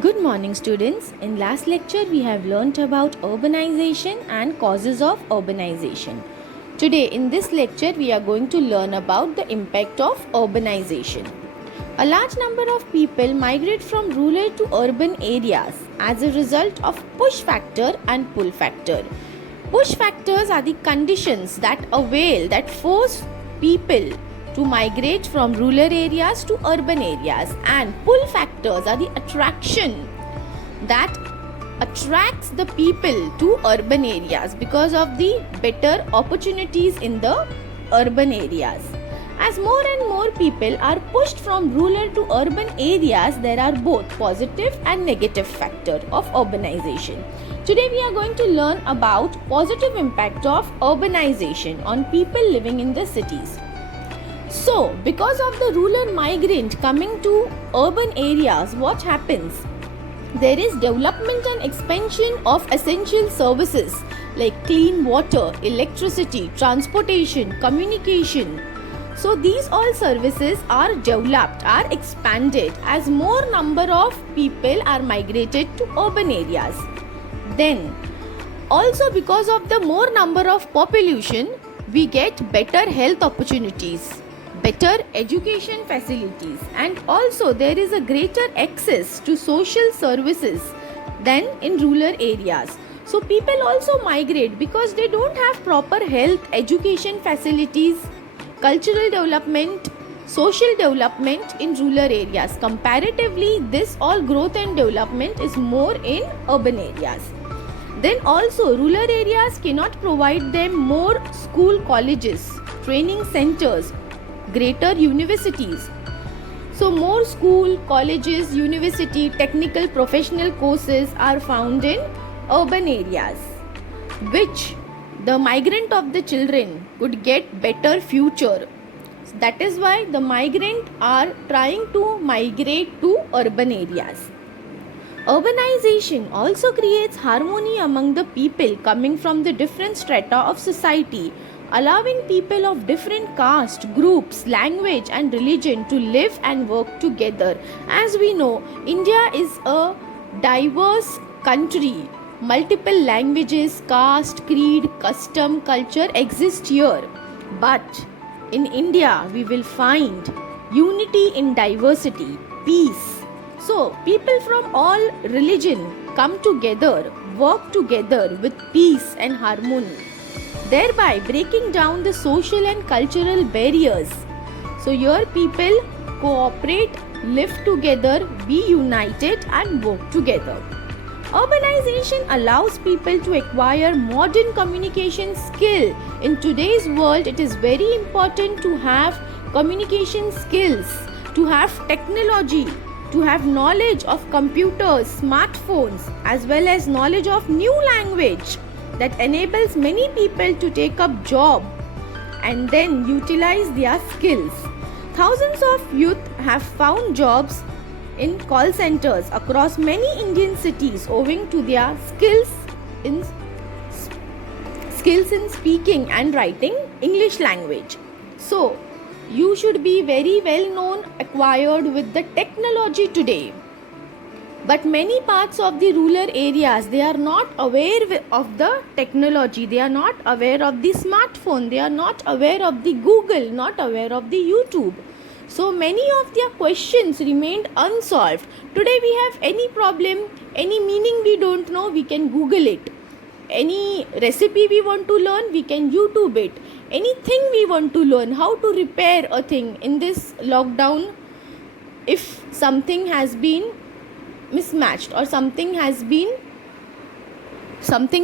Good morning, students. In last lecture, we have learnt about urbanization and causes of urbanization. Today, in this lecture, we are going to learn about the impact of urbanization. A large number of people migrate from rural to urban areas as a result of push factor and pull factor. Push factors are the conditions that force people to migrate from rural areas to urban areas, and pull factors are the attraction that attracts the people to urban areas because of the better opportunities in the urban areas. As more and more people are pushed from rural to urban areas, there are both positive and negative factors of urbanization. Today we are going to learn about positive impact of urbanization on people living in the cities. So, because of the rural migrant coming to urban areas, what happens? There is development and expansion of essential services like clean water, electricity, transportation, communication. So, these all services are developed, are expanded as more number of people are migrated to urban areas. Then, also because of the more number of population, we get better health opportunities, better education facilities, and also there is a greater access to social services than in rural areas. So people also migrate because they don't have proper health, education facilities, cultural development, social development in rural areas. Comparatively, this all growth and development is more in urban areas. Then also rural areas cannot provide them more school, colleges, training centers, greater universities. So more school, colleges, university, technical professional courses are found in urban areas, which the migrant of the children could get better future. That is why the migrant are trying to migrate to urban areas. Urbanization also creates harmony among the people coming from the different strata of society, allowing people of different caste, groups, language and religion to live and work together. As we know, India is a diverse country. Multiple languages, caste, creed, custom, culture exist here. But in India, we will find unity in diversity, peace. So, people from all religion come together, work together with peace and harmony, thereby breaking down the social and cultural barriers. So here people cooperate, live together, be united and work together. Urbanization allows people to acquire modern communication skill. In today's world, it is very important to have communication skills, to have technology, to have knowledge of computers, smartphones, as well as knowledge of new language that enables many people to take up job and then utilize their skills. Thousands of youth have found jobs in call centers across many Indian cities owing to their in skills in speaking and writing English language. So, you should be very well known, acquired with the technology today. But many parts of the rural areas, they are not aware of the technology, they are not aware of the smartphone, they are not aware of the Google, not aware of the YouTube. So many of their questions remained unsolved. Today we have any problem, any meaning we don't know, we can Google it. Any recipe we want to learn, we can YouTube it. Anything we want to learn, how to repair a thing in this lockdown, if something has been mismatched or something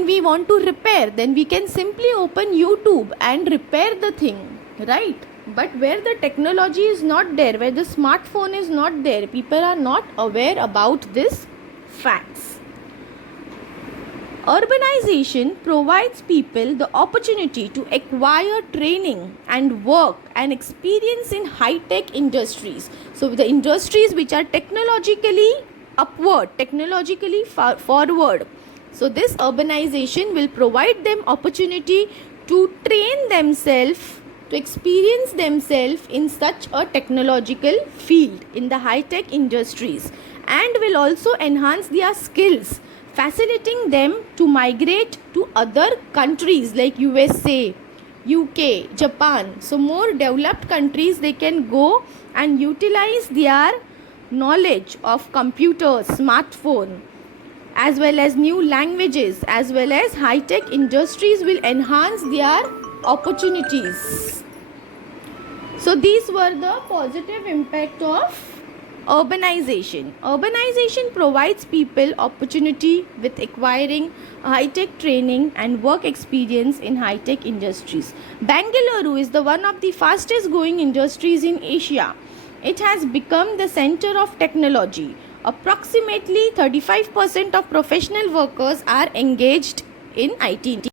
we want to repair, then we can simply open YouTube and repair the thing, right? But where the technology is not there, where the smartphone is not there, people are not aware about this facts. Urbanization provides people the opportunity to acquire training and work and experience in high-tech industries. So the industries which are technologically upward, technologically forward. So this urbanization will provide them opportunity to train themselves to experience themselves in such a technological field in the high-tech industries, and will also enhance their skills, facilitating them to migrate to other countries like USA, UK, Japan. So more developed countries, they can go and utilize their knowledge of computers, smartphone, as well as new languages, as well as high-tech industries will enhance their opportunities. So these were the positive impact of urbanization. Urbanization provides people opportunity with acquiring high-tech training and work experience in high-tech industries. Bangalore is the one of the fastest growing industries in Asia. It has become the center of technology. Approximately 35% of professional workers are engaged in IT.